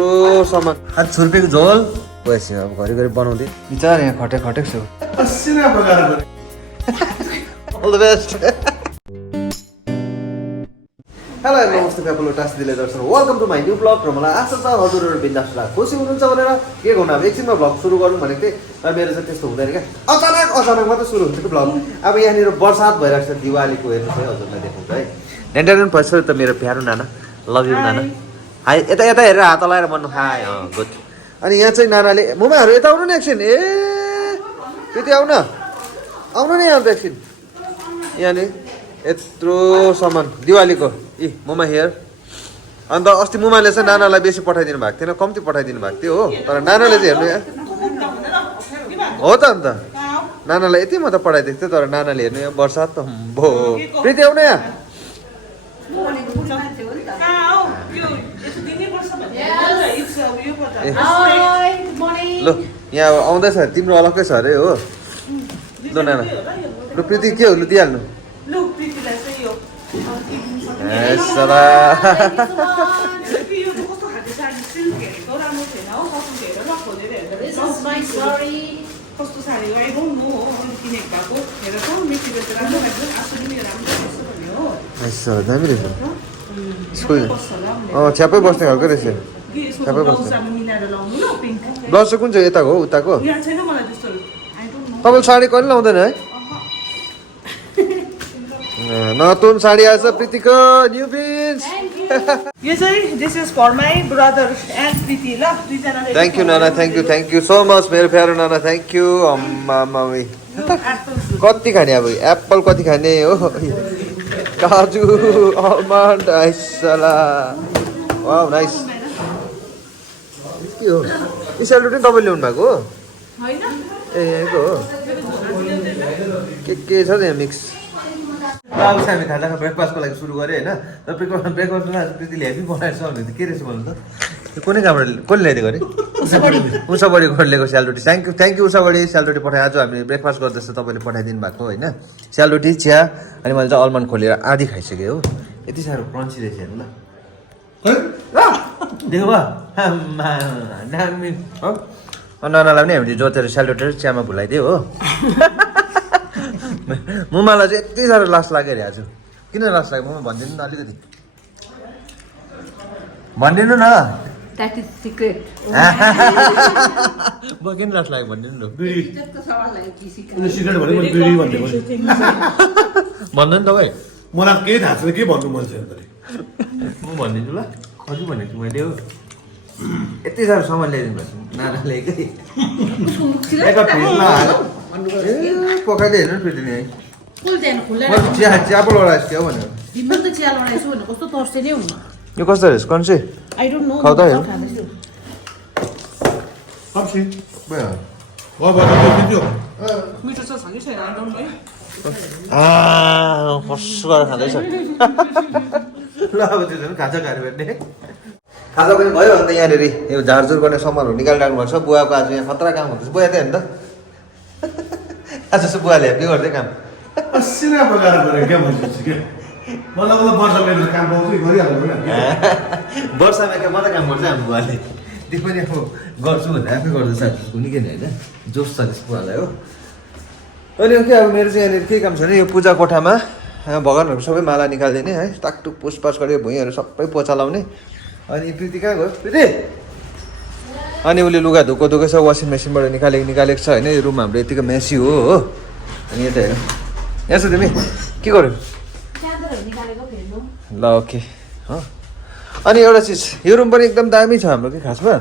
यत्रो सामान आज छुर्पीको झोल बसी अब घरिघरि बनाउँदै बिचार यहाँ खटेको छु All the best. Hello, नमस्ते people टास दिले दर्शक welcome to my new blog र मलाई आशा छ हजुरहरु बिन्दास र खुसी हुनुहुन्छ भनेर के गर्नु अब एकछिनमा ब्लग सुरु गरौँ भनेको थिएँ तर मेरो चाहिँ त्यस्तो हुँदैन के अचानक मात्र सुरु हुन्छ के ब्लग अब यहाँनिर बर्सात भइरहेको छ दिवालीको हेर्नु चाहिँ हजुरलाई देखाउँछु है डेन्डरन पैसा त मेरो प्यारो नाना लभ यु नाना हाय यता हेरेर हात लाएर भन्नु हाय गुड अनि यहाँ चाहिँ नानाले मुमाहरु यता आउनु न एकछिन ए त्यति आउनु नि यहाँ एकछिन यहाँ नि यत्रो सामान दिवालीको मोमा हेयर अन्त अस्ति मुमाले चाहिँ नानालाई बेसी पठाइदिनु भएको थिएन कम्ती पठाइदिनु भएको थियो हो तर नानाले चाहिँ हेर्नु यहाँ हो त अन्त नानालाई यति मात्र पठाइदिएको थियो तर नानाले हेर्नु यहाँ बर्सात त भो प्रीति आउनु यहाँ ल यहाँ आउँदैछ तिम्रो अलग्गै छ अरे हो ल नाना ल प्रीति के हो लु दिइहाल्नु दामी रहेछ छ्यापै बस्ने खालको रहेछ छ्यापै बस्ने ब्लाउज चाहिँ कुन चाहिँ यताको हो उताको तपाईँले साडी कहिले लाउँदैन है नतुन साडी आएछ प्रीतिको न्यू पिन्स यो चाहिँ this is for my brother and Preeti ल दुईजनाले थ्याङ्क यू नाना थ्याङ्क यू सो मच मेरो प्यारो नाना थ्याङ्क यू अम्मामामी कति खाने अब एप्पल कति खाने हो काजु अलमन्ड आइसला वाउ नाइस के हो सेलरोटी पनि तपाईँ ल्याउनु भएको हो ए यहाँको हो के छ त यहाँ मिक्स अब चाहिँ हामी खाजा ब्रेकफास्टको लागि सुरु गरेँ होइन तर ब्रेकफास्टमा त्यतिले हेभी बनाएर छ भने के रहेछ भन्नु त त्यो कुनै कामबाट कसले ल्याइदिएको अरे उषाबडीबाट ल्याएको सेलरोटी थ्याङ्क यू उषाबडी सेलरोटी पठाए आज हामी ब्रेकफास्ट गर्दैछ तपाईँले पठाइदिनु भएको होइन सेलरोटी चिया अनि मैले चाहिँ अलमन्ड खोलेर आधी खाइसकेँ हो यति साह्रो क्रन्ची रहेछ हेर्नु ल देखो भयो नानालाई पनि हामीले जोतेर सेलरोटी चियामा भुलाइदियो हो मुमालाई चाहिँ यति साह्रो लास लाग्यो अरे आज किन लास लाग्यो मुमा भनिदिनु न अलिकति भनिदिनु न किन लास लाग्यो भनिदिनु न भन्नु नि तपाईँ मलाई केही थाहा छैन के भन्नु मन छ म भनिदिन्छु ल हजुर भनेको मैले हो यति साह्रो सामान ल्याइदिनु भएको नानाले पकाइदिए हेर्नु नि फेरि चिया पो लडाएछु क्या भनेर यो कस्तो रहेछ कन्से खाउँदा हेर्नु कस्तो गरेर खाँदैछ ल अब त्यो झन् खाजा खाएर भेट्ने खाजा पनि भयो अन्त यहाँनिर यो झारझुर गर्ने सामानहरू निकालिराख्नु भएको छ बुवाको आज यहाँ खतरा काम हुँदैछ बुवा त्यहाँ हेर्नु त आज चाहिँ बुवाले हेप्ने गर्दै काम सिना पकाएर गरेँ क्या मैले के मलाई वर्षमा काम पाउँछु गरिहाल्नु वर्षमा क्या मात्रै काम गर्छ हाम्रो बुवाले त्यो पनि अब गर्छु भनेर आफै गर्दैछ कुनै किन होइन जोस छ त्यस बुवालाई हो अनि के अब मेरो चाहिँ यहाँनिर के काम छ भने यो पूजा कोठामा भगवान्हरू सबै माला निकालिदिने है टाकटुक पुसपास गरेर भुइँहरू सबै पोचा लाउने अनि प्रीति कहाँ गयो प्रीति अनि उसले लुगा धोएको छ वासिङ मेसिनबाट निकालेको छ होइन यो रुम हाम्रो यतिको मेसी हो अनि यता हेर यहाँ छ तिमी के गर्यो ल ओके हो अनि एउटा चिज यो रुम पनि एकदम दामी छ हाम्रो कि खासमा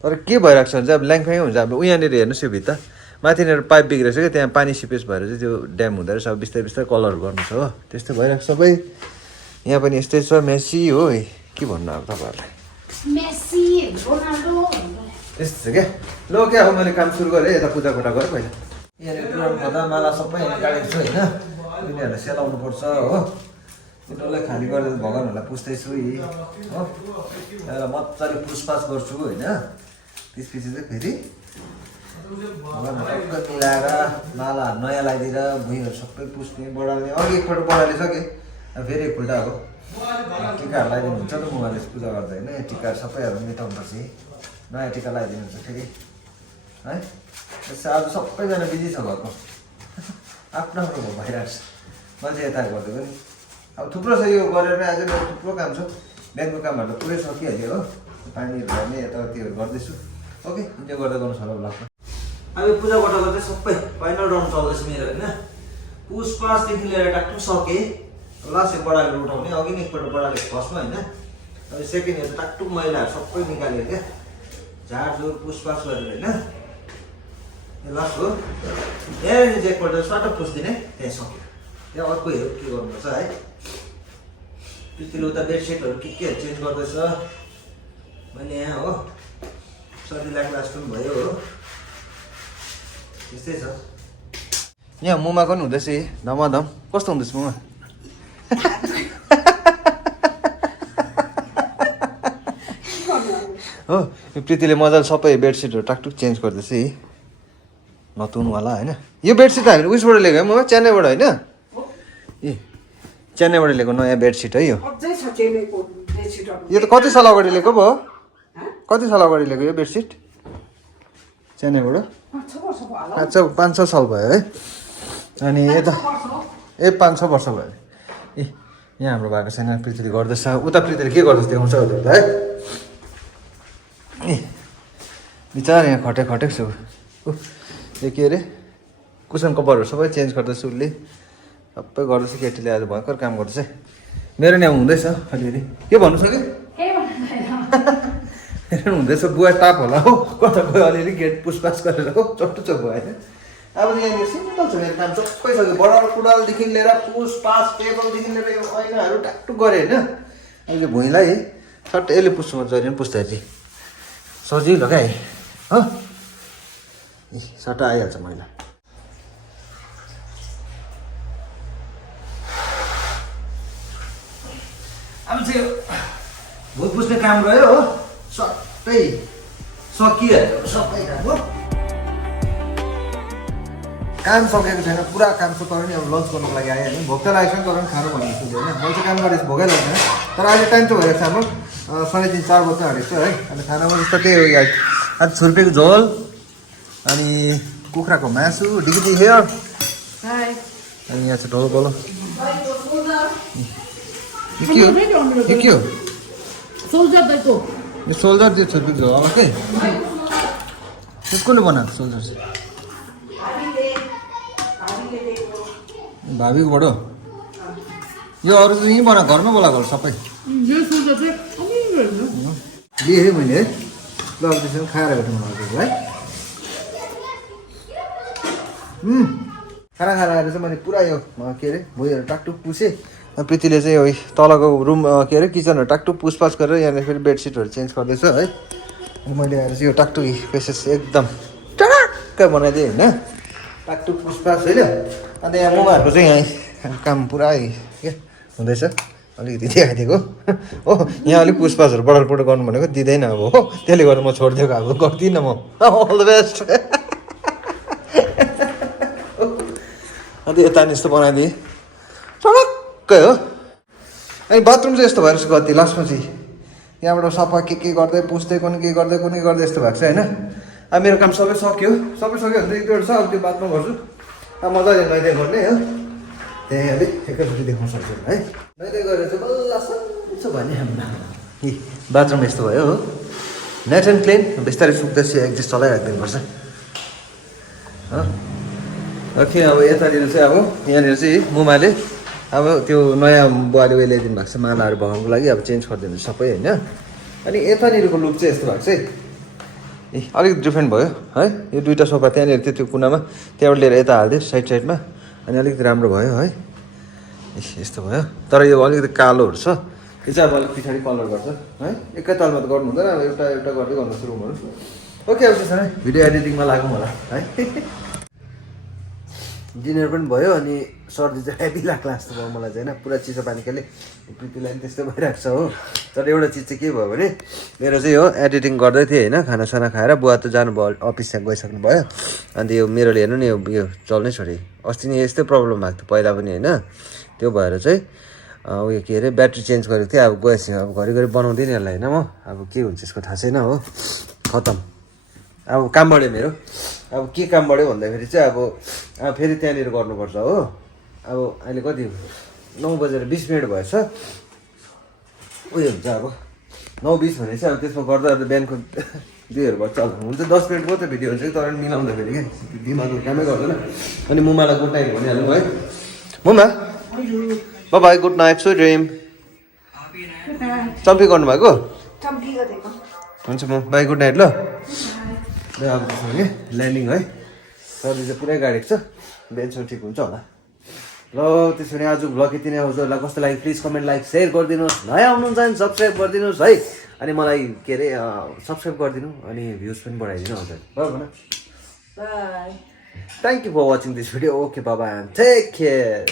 तर के भइरहेको छ भने चाहिँ अब ल्याङफ्याङ हुन्छ अब यहाँनिर हेर्नुहोस् यो भित्ता माथिनिर पाइप बिग्रेछ क्या त्यहाँ पानी सिपेज भएर चाहिँ त्यो ड्याम हुँदो रहेछ अब बिस्तारै कलर गर्नु छ हो त्यस्तै भइरहेको सबै यहाँ पनि यस्तै छ मेसी हो के भन्नु अब तपाईँहरूलाई त्यस्तो छ क्या ल क्या अब मैले काम सुरु गरेँ यता पूजा कोठा गएँ पहिला यहाँनिर पुरानो खदा माला सबै काटेको छु होइन यिनीहरूलाई सेलाउनु पर्छ हो यिनीहरूलाई खाली गरेर भगवान्हरूलाई पुस्दैछु हो मजाले पुसपास गर्छु होइन त्यसपछि चाहिँ फेरि भगवान्हरू टक्क मिलाएर मालाहरू नयाँ लगाइदिएर भुइँहरू सबै पुस्ने बढाल्ने अघि एकपल्ट बढालिसकेँ फेरि एकपल्ट अब टिकाहरू लगाइदिनुहुन्छ त उहाँले पूजा गर्दा होइन टिकाहरू सबैहरू मेटाउनुपर्छ नयाँ टिका लगाइदिनुहुन्छ फेरि है त्यसो आज सबैजना बिजी छ घरको आफ्नो आफ्नो घर भइरहेको छ मान्छे यता गरिदिएको नि अब थुप्रो छ यो गरेर आज मेरो थुप्रो काम छ बिहानको कामहरू त पुरै सकिहाल्यो हो पानीहरू भर्ने यताउतिहरू गर्दैछु ओके इन्जोय गर्दै गर्नु छ ल ब्लगमा अब यो पूजा गर्दा गर्दै सबै फाइनल राउन्ड चल्दैछ मेरो होइन पुस पाँचदेखि लिएर टाक्टु सकेँ लास्ट एक बडाले उठाउने अघि नै एकपल्ट बडाले फर्स्टमा होइन अब सेकेन्ड इयर टाक्टुक मैलाहरू सबै निकालेर क्या झारझुर पुसपास गरेर होइन लास्ट हो यहाँनिर चाहिँ एकपल्ट सर्ट पुस्दिने त्यहाँ सक्यो त्यहाँ अर्को हेरौँ के गर्नुपर्छ है त्यसले उता बेडसिटहरू केहरू चेन्ज गर्दैछ मैले यहाँ हो सजिला क्लास पनि भयो हो त्यस्तै छ यहाँ मुमा पनि हुँदैछ धमाधम कस्तो हुँदैछ मुमा हो यो प्रीतिले मजाले सबै बेडसिटहरू टाकटुक चेन्ज गर्दैछ नतुनवाला होइन यो बेडसिट हामीले उयसबाट लिएको है म चेन्नईबाट होइन ए चेन्नईबाट लिएको नयाँ बेडसिट है यो त कति साल अगाडि लिएको भयो कति साल अगाडि लिएको यो बेडसिट चेन्नईबाट 5-6 साल भयो है अनि यता 5-6 वर्ष भयो ए यहाँ हाम्रो भएको छैन प्रीतिले गर्दैछ उता प्रीतिले के गर्दैछ देखाउँछ है ए बिचार यहाँ खटेको छु यो के अरे कुसन कभरहरू सबै चेन्ज गर्दैछु उसले सबै गर्दैछ केटीले आज भयङ्कर काम गर्दैछ मेरो नि हुँदैछ अलिअलि के भन्नु सक्यो मेरो हुँदैछ बुवा ताप होला हो कता गयो अलिअलि गेट पुसपास गरेर हो चट्टो भयो होइन अब यहाँनिर सिम्पल छ मेरो काम सबै सक्यो बडाल कुडालदेखि लिएर पुसपास टेबलदेखि लिएर यो ऐनाहरू टाकटुक गरेँ होइन अहिले भुइँलाई सट्ट यसले पुस्छु म जहिले पनि पुस्दाखेरि सजिलो क्या हो सट्ट आइहाल्छ मैला अब चाहिँ भुइँ पुस्ने काम रह्यो हो सबै सकिहाल्यो सबै काम हो काम सकेको छैन पुरा काम छ तर नि अब लन्च गर्नुको लागि आयो होइन भोक त लागेको छैन तर पनि खानु भनेको छु होइन मैले चाहिँ काम गरेको भोकै लाग्दैन तर अहिले टाइम चाहिँ भइरहेको छ हाम्रो 3:30-4 बज्न आँटेको छु है अनि खानामा जस्तो त्यही हो आज छुर्पीको झोल अनि कुखुराको मासु डिग्री हेयर अनि यहाँ चाहिँ ढोल बोलो यो के हो यो सोल्जर त्यो छुर्पीको झोल अब के कसले बनाएको सोल्जर चाहिँ भाबीकोबाट यो अरू चाहिँ यहीँ बना घरमै बोलाएको सबै लिएँ मैले है ल अब त्यसमा खाएर भेट्नु मलाई है खाना खाएर आएर चाहिँ मैले पुरा यो के अरे भुइँहरू टाकटुक पुसेँ प्रीतिले चाहिँ यो तलको रुम के अरे किचनहरू टाकटुक पुसपास गरेर यहाँनिर फेरि बेडसिटहरू चेन्ज गर्दैछ है अनि मैले आएर चाहिँ यो टाकटुक पेसेस एकदम टक्क बनाइदिएँ होइन टाकटुक पुसपास होइन अन्त यहाँ मुमाहरूको चाहिँ यहाँ काम पुरा के हुँदैछ अलिकति देखाइदिएको हो यहाँ अलिक पुसपासहरू बडलपट गर्नु भनेको दिँदैन अब हो त्यसले गर्दा म छोडिदिएको अब गर्दिनँ म अल द बेस्ट अन्त यता नि यस्तो बनाइदिएँ टक्कै हो अनि बाथरुम चाहिँ यस्तो भएर गति लास्टमा चाहिँ यहाँबाट सफा के गर्दै पुस्दै कुनै के गर्दै यस्तो भएको छ होइन अब मेरो काम सबै सक्यो भने त एक दुईवटा छ अब त्यो बादमा गर्छु अब मजाले नुहाइदिए गर्ने हो त्यहाँ अलिक एकैचोटि देखाउन सक्छु है नुहाइदिए गरेर चाहिँ बल्ल सन्चो भने हाम्रो बाथरुम यस्तो भयो हो नेट एन्ड क्लिन बिस्तारै सुक्दैछ एडजस्ट चलाइराखिदिनुपर्छ हो ओके अब यतानिर चाहिँ अब यहाँनिर चाहिँ मुमाले अब त्यो नयाँ बुवाले उयो ल्याइदिनु भएको छ मालाहरू भगाउनुको लागि अब चेन्ज गरिदिनु सबै होइन अनि यतानिरको लुक चाहिँ यस्तो भएको छ ए अलिक डिफ्रेन्ट भयो है यो दुईवटा सोफा त्यहाँनिर त्यो कुनामा त्यहाँबाट लिएर यता हालिदियो साइडमा अनि अलिकति राम्रो भयो है यस्तो भयो तर यो अलिकति कालोहरू छ यो चाहिँ अब अलिक पछाडि कलर गर्छ है एकै तालमा त गर्नु हुँदैन अब एउटा गर्दै गर्नुहोस् रुमहरू ओके अब त्यसो भिडियो एडिटिङमा लागौँ होला है डिनर पनि भयो अनि सर्दी चाहिँ हेभी लाग्ला जस्तो भयो मलाई चाहिँ होइन पुरा चिसो पानी खेले प्रीतिलाई पनि त्यस्तो भइरहेको छ हो तर एउटा चिज चाहिँ के भयो भने मेरो चाहिँ हो एडिटिङ गर्दै थिएँ होइन खानासाना खाएर बुवा त जानुभयो अफिस त्यहाँ गइसक्नु भयो अन्त यो मेरोले हेर्नु नि यो चल्नै छोडेँ अस्ति नै यस्तै प्रब्लम भएको थियो पहिला पनि होइन त्यो भएर चाहिँ उयो के अरे ब्याट्री चेन्ज गरेको थिएँ अब गएपछि अब घरिघरि बनाउँदैन यसलाई होइन म अब के हुन्छ यसको थाहा छैन हो खतम अब काम बढ्यो मेरो अब के काम बढ्यो भन्दाखेरि चाहिँ अब फेरि त्यहाँनिर गर्नुपर्छ हो अब अहिले कति 9:20 भएछ उयो हुन्छ अब 9:20 भने चाहिँ अब त्यसमा गर्दा बिहानको 2 बज्छ हुन्छ 10 मिनट मात्रै भिडियो हुन्छ कि तर मिलाउँदाखेरि क्या दिमागको कामै गर्दैन अनि मुमालाई गुड नाइट भनिहालौँ है मुमा bye good night sweet dream चम्पी गर्नुभएको हुन्छ म बाई गुड नाइट ल अब त्यसो भने ल्यान्डिङ है सरले चाहिँ पुरै गाडीको छ बिहानसम्म ठिक हुन्छ होला ल त्यसो भने आज भ्लग यति नै हजुरहरूलाई कस्तो लाग्यो प्लिज कमेन्ट लाइक सेयर गरिदिनुहोस् नयाँ आउनुहुन्छ भने सब्सक्राइब गरिदिनुहोस् है अनि मलाई के अरे सब्सक्राइब गरिदिनु अनि भ्युज पनि बढाइदिनु हजुर भन Bye. Thank you for watching this video okay बाबा टेक केयर